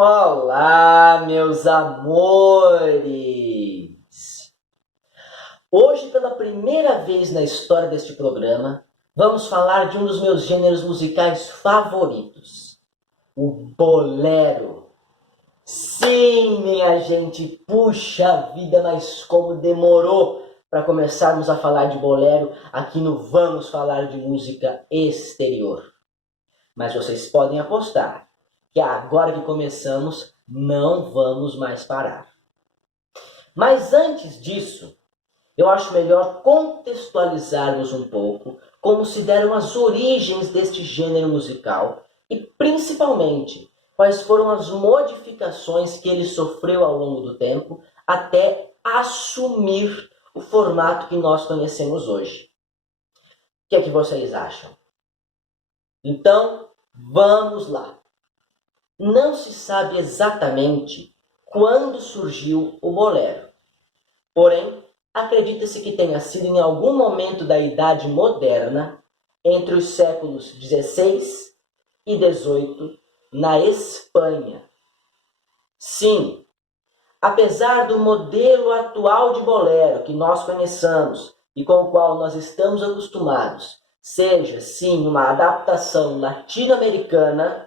Olá, meus amores! Hoje, pela primeira vez na história deste programa, vamos falar de um dos meus gêneros musicais favoritos, o bolero. Sim, minha gente, puxa vida, mas como demorou para começarmos a falar de bolero aqui no Vamos Falar de Música Exterior. Mas vocês podem apostar que agora que começamos, não vamos mais parar. Mas antes disso, eu acho melhor contextualizarmos um pouco como se deram as origens deste gênero musical e, principalmente, quais foram as modificações que ele sofreu ao longo do tempo até assumir o formato que nós conhecemos hoje. O que é que vocês acham? Então, vamos lá. Não se sabe exatamente quando surgiu o bolero. Porém, acredita-se que tenha sido em algum momento da Idade Moderna, entre os séculos XVI e XVIII, na Espanha. Sim, apesar do modelo atual de bolero que nós conheçamos e com o qual nós estamos acostumados, seja, sim, uma adaptação latino-americana,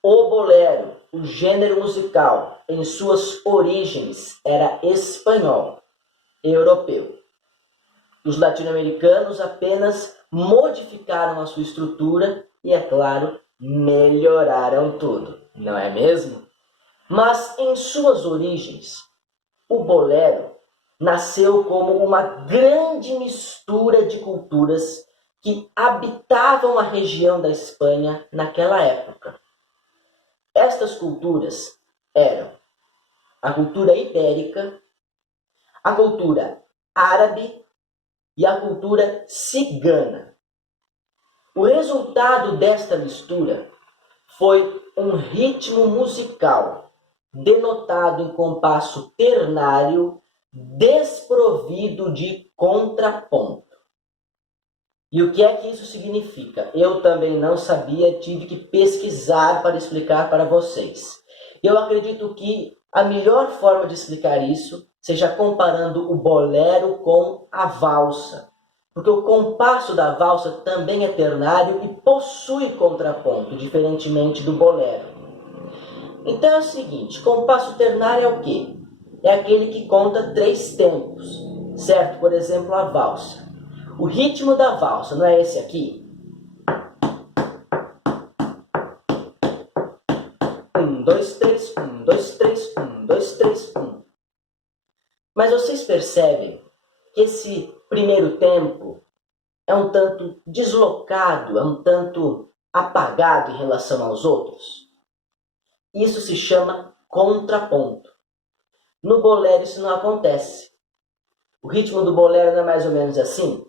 o bolero, o gênero musical, em suas origens, era espanhol, europeu. Os latino-americanos apenas modificaram a sua estrutura e, é claro, melhoraram tudo, não é mesmo? Mas, em suas origens, o bolero nasceu como uma grande mistura de culturas que habitavam a região da Espanha naquela época. Estas culturas eram a cultura ibérica, a cultura árabe e a cultura cigana. O resultado desta mistura foi um ritmo musical denotado em compasso ternário, desprovido de contraponto. E o que é que isso significa? Eu também não sabia, tive que pesquisar para explicar para vocês. Eu acredito que a melhor forma de explicar isso seja comparando o bolero com a valsa. Porque o compasso da valsa também é ternário e possui contraponto, diferentemente do bolero. Então é o seguinte, compasso ternário é o quê? É aquele que conta 3 tempos, certo? Por exemplo, a valsa. O ritmo da valsa, não é esse aqui? 1, 2, 3, 1, 2, 3, 1, 2, 3, 1. Mas vocês percebem que esse primeiro tempo é um tanto deslocado, é um tanto apagado em relação aos outros? Isso se chama contraponto. No bolero isso não acontece. O ritmo do bolero não é mais ou menos assim?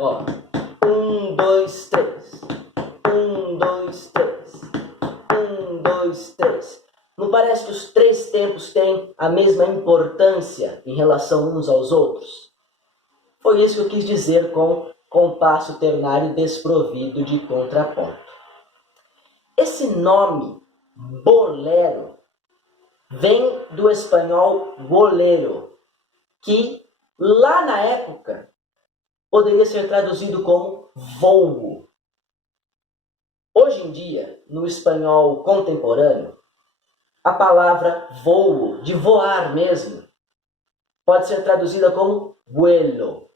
Ó, 1, 2, 3. 1, 2, 3. 1, 2, 3. Não parece que os 3 tempos têm a mesma importância em relação uns aos outros? Foi isso que eu quis dizer com compasso ternário desprovido de contraponto. Esse nome, bolero, vem do espanhol bolero, que lá na época poderia ser traduzido como voo. Hoje em dia, no espanhol contemporâneo, a palavra voo, de voar mesmo, pode ser traduzida como vuelo.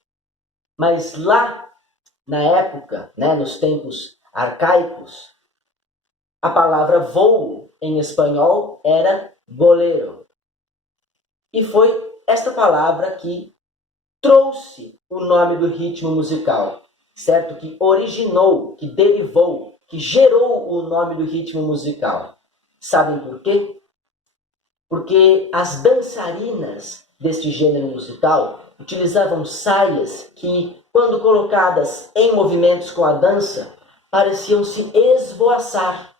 Mas lá, na época, nos tempos arcaicos, a palavra voo em espanhol era bolero. E foi esta palavra que trouxe o nome do ritmo musical, certo? Que originou, que derivou, que gerou o nome do ritmo musical. Sabem por quê? Porque as dançarinas deste gênero musical utilizavam saias que, quando colocadas em movimentos com a dança, pareciam se esvoaçar.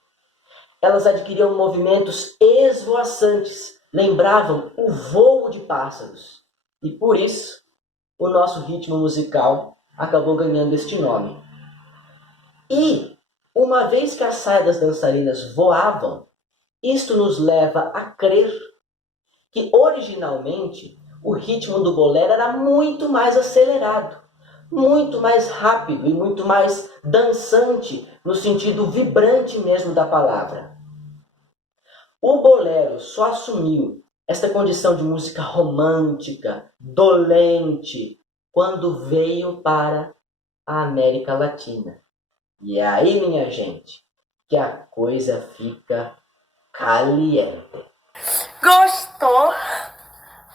Elas adquiriam movimentos esvoaçantes, lembravam o voo de pássaros. E por isso, o nosso ritmo musical acabou ganhando este nome. E, uma vez que a saia das dançarinas voavam, isto nos leva a crer que originalmente o ritmo do bolero era muito mais acelerado, muito mais rápido e muito mais dançante, no sentido vibrante mesmo da palavra. O bolero só assumiu esta condição de música romântica, dolente, quando veio para a América Latina. E é aí, minha gente, que a coisa fica caliente. Gostou?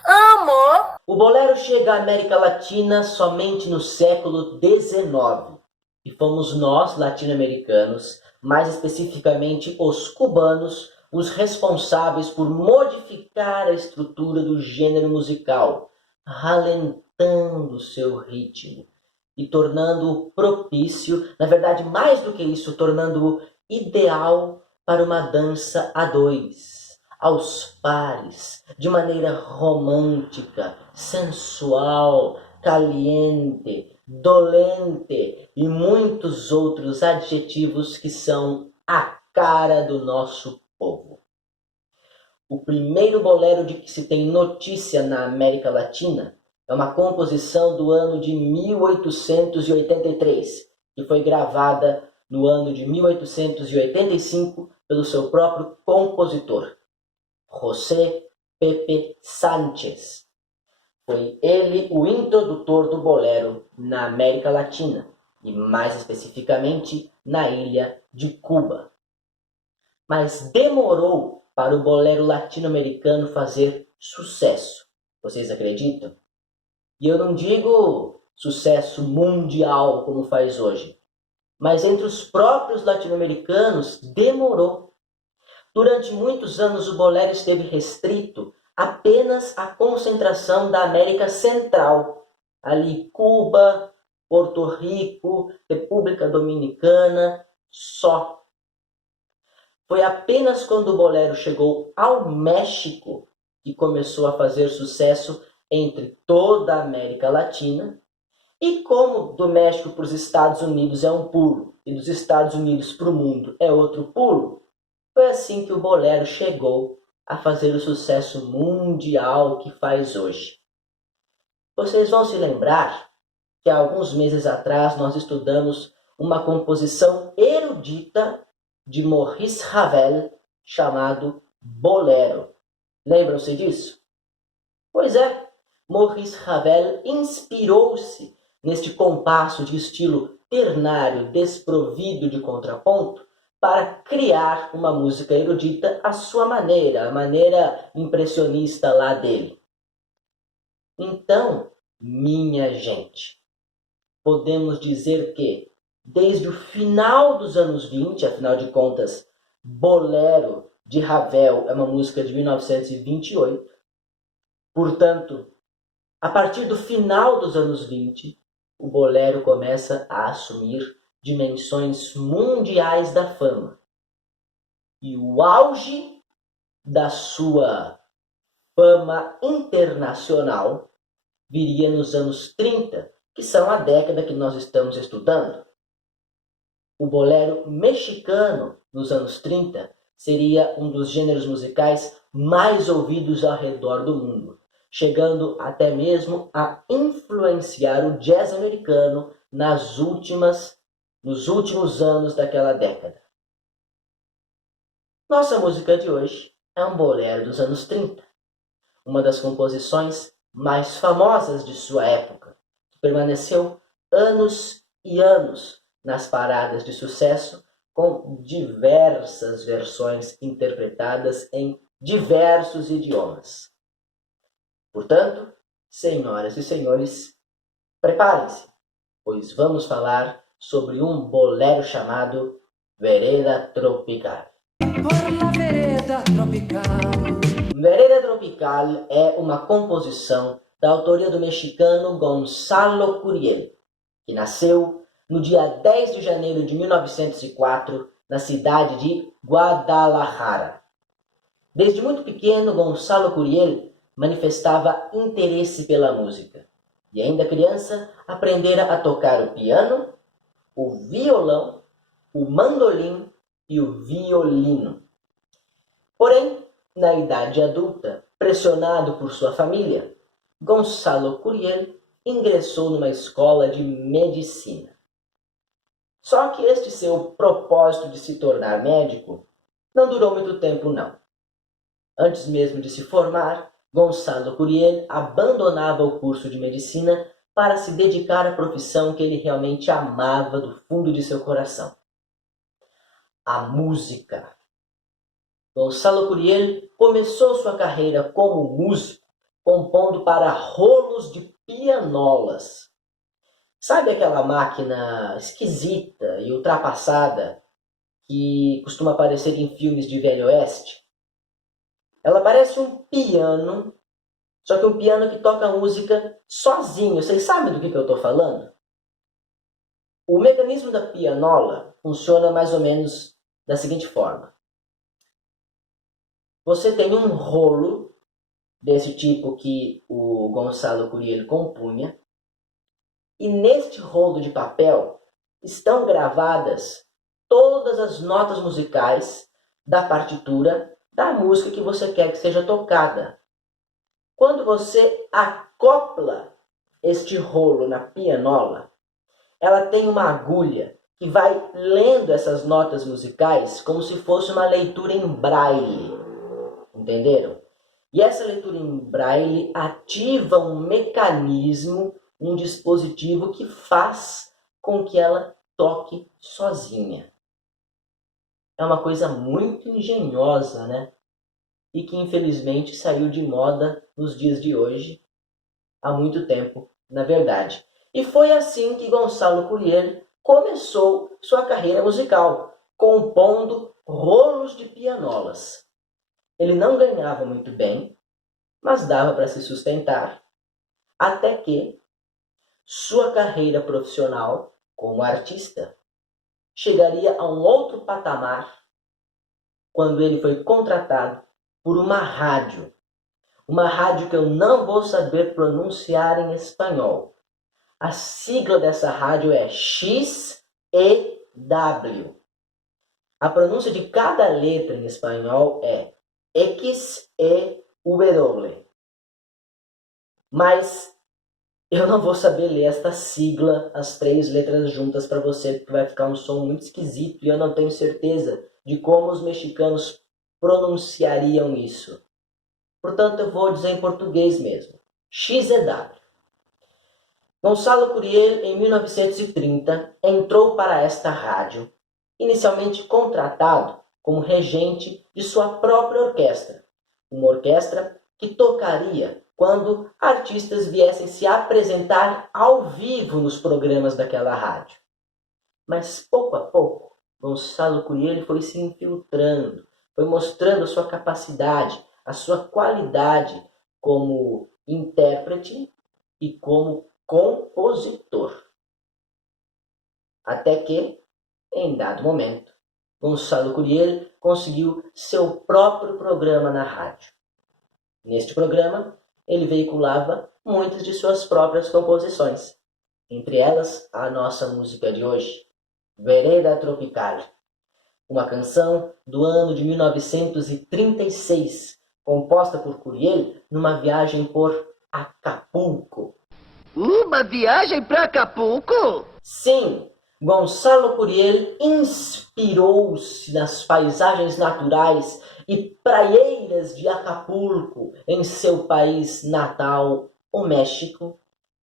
Amor? O bolero chega à América Latina somente no século XIX. E fomos nós, latino-americanos, mais especificamente os cubanos, os responsáveis por modificar a estrutura do gênero musical, ralentando seu ritmo e tornando-o propício, na verdade, mais do que isso, tornando-o ideal para uma dança a dois, aos pares, de maneira romântica, sensual, caliente, dolente e muitos outros adjetivos que são a cara do nosso povo. O primeiro bolero de que se tem notícia na América Latina é uma composição do ano de 1883, que foi gravada no ano de 1885 pelo seu próprio compositor, José Pepe Sánchez. Foi ele o introdutor do bolero na América Latina, e mais especificamente na ilha de Cuba. Mas demorou para o bolero latino-americano fazer sucesso. Vocês acreditam? E eu não digo sucesso mundial como faz hoje, mas entre os próprios latino-americanos demorou. Durante muitos anos o bolero esteve restrito apenas à concentração da América Central, ali Cuba, Porto Rico, República Dominicana, só. Foi apenas quando o bolero chegou ao México que começou a fazer sucesso entre toda a América Latina. E como do México para os Estados Unidos é um pulo e dos Estados Unidos para o mundo é outro pulo, foi assim que o bolero chegou a fazer o sucesso mundial que faz hoje. Vocês vão se lembrar que há alguns meses atrás nós estudamos uma composição erudita de Maurice Ravel chamado Bolero. Lembram-se disso? Pois é, Maurice Ravel inspirou-se neste compasso de estilo ternário desprovido de contraponto para criar uma música erudita à sua maneira, a maneira impressionista lá dele. Então, minha gente, podemos dizer que, desde o final dos anos 20, afinal de contas, Bolero de Ravel é uma música de 1928, portanto, a partir do final dos anos 20, o bolero começa a assumir dimensões mundiais da fama. E o auge da sua fama internacional viria nos anos 30, que são a década que nós estamos estudando. O bolero mexicano, nos anos 30, seria um dos gêneros musicais mais ouvidos ao redor do mundo, chegando até mesmo a influenciar o jazz americano nos últimos anos daquela década. Nossa música de hoje é um bolero dos anos 30, uma das composições mais famosas de sua época, que permaneceu anos e anos nas paradas de sucesso, com diversas versões interpretadas em diversos idiomas. Portanto, senhoras e senhores, preparem-se, pois vamos falar sobre um bolero chamado Vereda Tropical. Por la vereda tropical. Vereda Tropical é uma composição da autoria do mexicano Gonzalo Curiel, que nasceu no dia 10 de janeiro de 1904, na cidade de Guadalajara. Desde muito pequeno, Gonzalo Curiel manifestava interesse pela música. E ainda criança, aprendera a tocar o piano, o violão o mandolim e o violino. Porém, na idade adulta, pressionado por sua família, Gonçalo Curiel ingressou numa escola de medicina. Só que este seu propósito de se tornar médico não durou muito tempo, não. Antes mesmo de se formar, Gonçalo Curiel abandonava o curso de medicina para se dedicar à profissão que ele realmente amava do fundo de seu coração: a música. Gonçalo Curiel começou sua carreira como músico compondo para rolos de pianolas. Sabe aquela máquina esquisita e ultrapassada que costuma aparecer em filmes de Velho Oeste? Ela parece um piano, só que um piano que toca música sozinho. Vocês sabem do que eu estou falando? O mecanismo da pianola funciona mais ou menos da seguinte forma. Você tem um rolo desse tipo que o Gonçalo Curiel compunha, e neste rolo de papel estão gravadas todas as notas musicais da partitura da música que você quer que seja tocada. Quando você acopla este rolo na pianola, ela tem uma agulha que vai lendo essas notas musicais como se fosse uma leitura em braille. Entenderam? E essa leitura em braille ativa um mecanismo, um dispositivo que faz com que ela toque sozinha. É uma coisa muito engenhosa, né? E que infelizmente saiu de moda nos dias de hoje, há muito tempo, na verdade. E foi assim que Gonçalo Curiel começou sua carreira musical, compondo rolos de pianolas. Ele não ganhava muito bem, mas dava para se sustentar, até que sua carreira profissional como artista chegaria a um outro patamar quando ele foi contratado por uma rádio que eu não vou saber pronunciar em espanhol. A sigla dessa rádio é XEW. A pronúncia de cada letra em espanhol é XEW. Mas eu não vou saber ler esta sigla, as 3 letras juntas para você, porque vai ficar um som muito esquisito e eu não tenho certeza de como os mexicanos pronunciariam isso. Portanto, eu vou dizer em português mesmo. XEW. Gonçalo Curiel, em 1930, entrou para esta rádio, inicialmente contratado como regente de sua própria orquestra. Uma orquestra que tocaria quando artistas viessem se apresentar ao vivo nos programas daquela rádio. Mas pouco a pouco, Gonçalo Curiel foi se infiltrando, foi mostrando a sua capacidade, a sua qualidade como intérprete e como compositor. Até que, em dado momento, Gonçalo Curiel conseguiu seu próprio programa na rádio. Neste programa, ele veiculava muitas de suas próprias composições, entre elas a nossa música de hoje, Vereda Tropical, uma canção do ano de 1936, composta por Curiel numa viagem por Acapulco. Uma viagem para Acapulco? Sim, Gonçalo Curiel inspirou-se nas paisagens naturais e praieiras de Acapulco, em seu país natal, o México,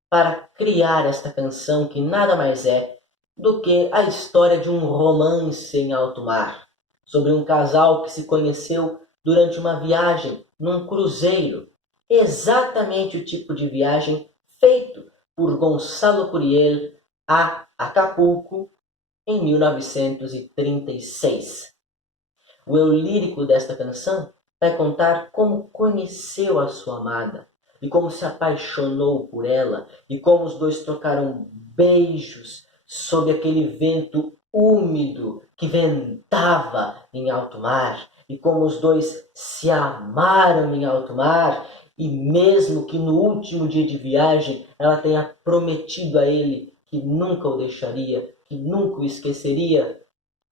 para criar esta canção que nada mais é do que a história de um romance em alto mar, sobre um casal que se conheceu durante uma viagem num cruzeiro, exatamente o tipo de viagem feito por Gonçalo Curiel a Acapulco em 1936. O eu lírico desta canção vai contar como conheceu a sua amada e como se apaixonou por ela e como os dois trocaram beijos sob aquele vento úmido que ventava em alto mar e como os dois se amaram em alto mar e mesmo que no último dia de viagem ela tenha prometido a ele que nunca o deixaria, que nunca o esqueceria,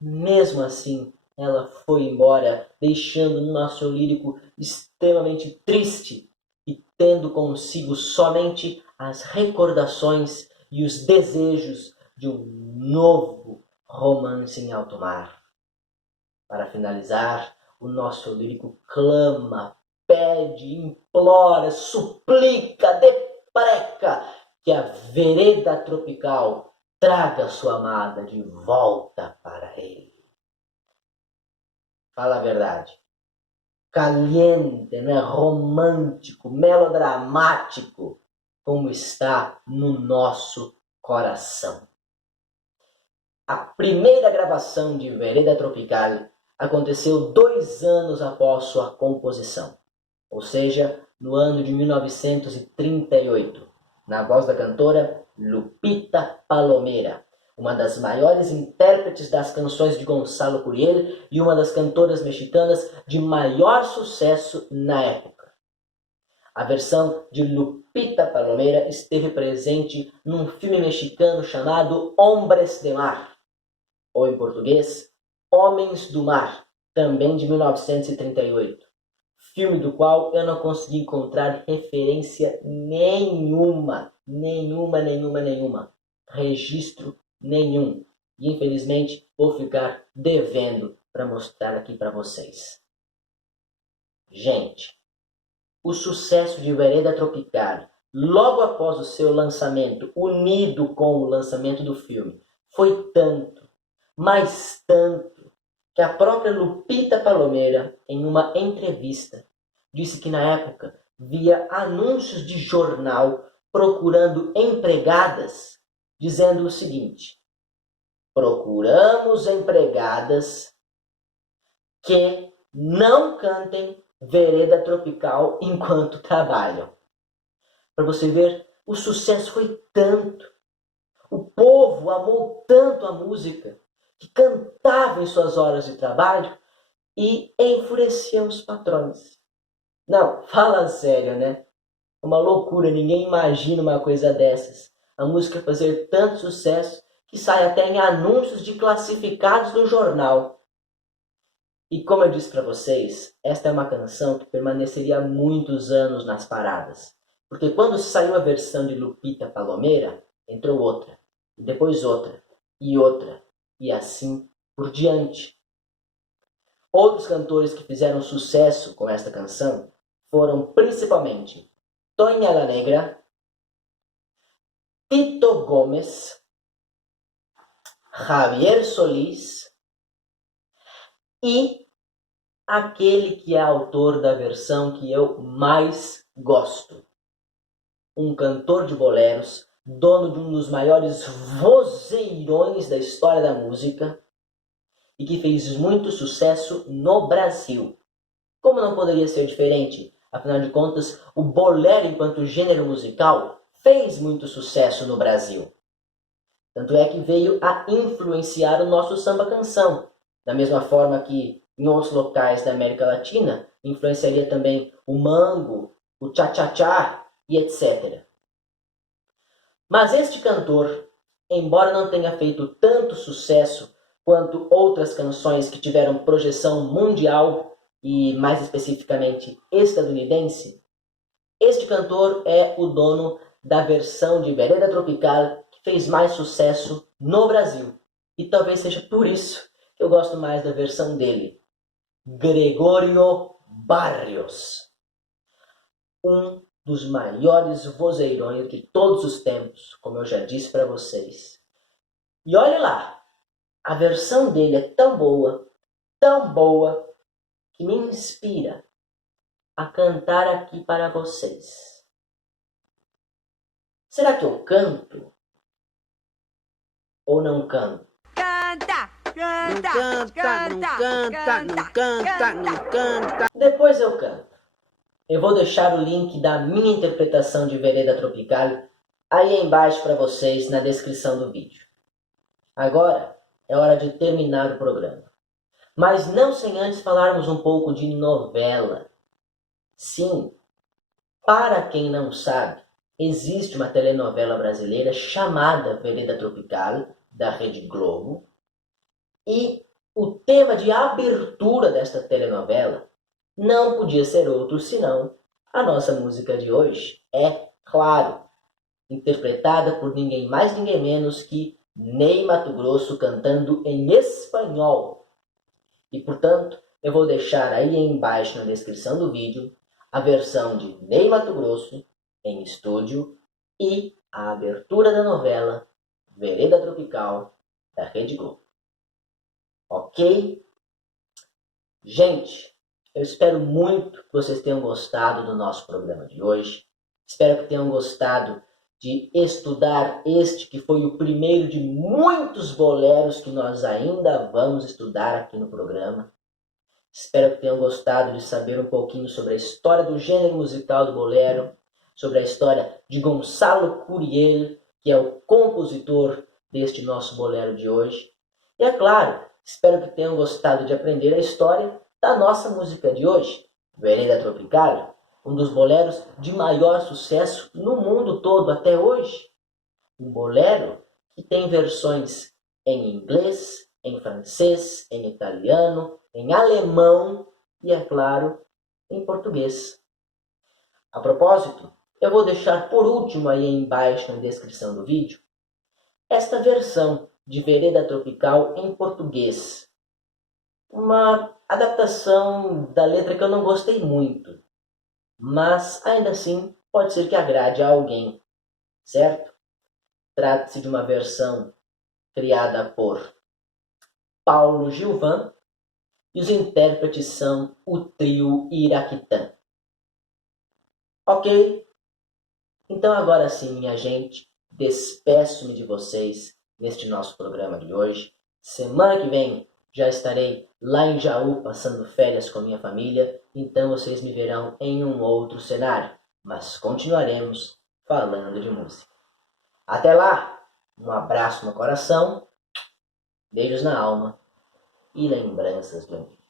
Mesmo assim, ela foi embora, deixando o nosso lírico extremamente triste e tendo consigo somente as recordações e os desejos de um novo romance em alto mar. Para finalizar, o nosso lírico clama, pede, implora, suplica, depreca que a vereda tropical traga sua amada de volta para ele. Fala a verdade. Caliente, não é romântico, melodramático, como está no nosso coração. A primeira gravação de Vereda Tropical aconteceu 2 anos após sua composição, ou seja, no ano de 1938, na voz da cantora Lupita Palomera, uma das maiores intérpretes das canções de Gonzalo Curiel e uma das cantoras mexicanas de maior sucesso na época. A versão de Lupita Palomera esteve presente num filme mexicano chamado Hombres de Mar, ou em português, Homens do Mar, também de 1938. Filme do qual eu não consegui encontrar referência nenhuma. Registro nenhum. E infelizmente vou ficar devendo para mostrar aqui para vocês. Gente, o sucesso de Vereda Tropical, logo após o seu lançamento, unido com o lançamento do filme, foi tanto, mas tanto, que a própria Lupita Palomera, em uma entrevista, disse que na época via anúncios de jornal procurando empregadas, dizendo o seguinte: procuramos empregadas que não cantem Vereda Tropical enquanto trabalham. Para você ver, o sucesso foi tanto. O povo amou tanto a música que cantava em suas horas de trabalho e enfureciam os patrões. Não, fala sério, né? É uma loucura, ninguém imagina uma coisa dessas. A música fazer tanto sucesso que sai até em anúncios de classificados no jornal. E como eu disse para vocês, esta é uma canção que permaneceria muitos anos nas paradas. Porque quando saiu a versão de Lupita Palomera, entrou outra, e depois outra, e assim por diante. Outros cantores que fizeram sucesso com esta canção foram principalmente Toña la Negra, Tito Gomes, Javier Solís e aquele que é autor da versão que eu mais gosto. Um cantor de boleros, dono de um dos maiores vozeirões da história da música e que fez muito sucesso no Brasil. Como não poderia ser diferente? Afinal de contas, o bolero enquanto gênero musical fez muito sucesso no Brasil. Tanto é que veio a influenciar o nosso samba-canção, da mesma forma que em outros locais da América Latina influenciaria também o mango, o cha-cha-cha e etc. Mas este cantor, embora não tenha feito tanto sucesso quanto outras canções que tiveram projeção mundial e mais especificamente estadunidense, este cantor é o dono da versão de Vereda Tropical que fez mais sucesso no Brasil. E talvez seja por isso que eu gosto mais da versão dele. Gregório Barrios, um dos maiores vozeirões de todos os tempos, como eu já disse para vocês. E olha lá, a versão dele é tão boa, que me inspira a cantar aqui para vocês. Será que eu canto? Ou não canto? Canta! Não canta. Depois eu canto. Eu vou deixar o link da minha interpretação de Vereda Tropical aí embaixo para vocês na descrição do vídeo. Agora é hora de terminar o programa. Mas não sem antes falarmos um pouco de novela. Sim, para quem não sabe, existe uma telenovela brasileira chamada Vereda Tropical, da Rede Globo, e o tema de abertura desta telenovela não podia ser outro senão a nossa música de hoje. É claro, interpretada por ninguém mais, ninguém menos que Ney Matogrosso cantando em espanhol. E, portanto, eu vou deixar aí embaixo na descrição do vídeo a versão de Ney Matogrosso em estúdio e a abertura da novela Vereda Tropical da Rede Globo. Ok? Gente, eu espero muito que vocês tenham gostado do nosso programa de hoje. Espero que tenham gostado de estudar este que foi o primeiro de muitos boleros que nós ainda vamos estudar aqui no programa. Espero que tenham gostado de saber um pouquinho sobre a história do gênero musical do bolero, sobre a história de Gonçalo Curiel, que é o compositor deste nosso bolero de hoje. E é claro, espero que tenham gostado de aprender a história da nossa música de hoje, Vereda Tropical, um dos boleros de maior sucesso no mundo todo até hoje. Um bolero que tem versões em inglês, em francês, em italiano, em alemão e, é claro, em português. A propósito, eu vou deixar por último aí embaixo na descrição do vídeo esta versão de Vereda Tropical em português. Uma adaptação da letra que eu não gostei muito, mas ainda assim pode ser que agrade a alguém, certo? Trata-se de uma versão criada por Paulo Gilvan e os intérpretes são o trio Iraquitã. Ok? Então agora sim, minha gente, despeço-me de vocês neste nosso programa de hoje. Semana que vem já estarei lá em Jaú passando férias com a minha família, então vocês me verão em um outro cenário, mas continuaremos falando de música. Até lá, um abraço no coração, beijos na alma e lembranças de amigo.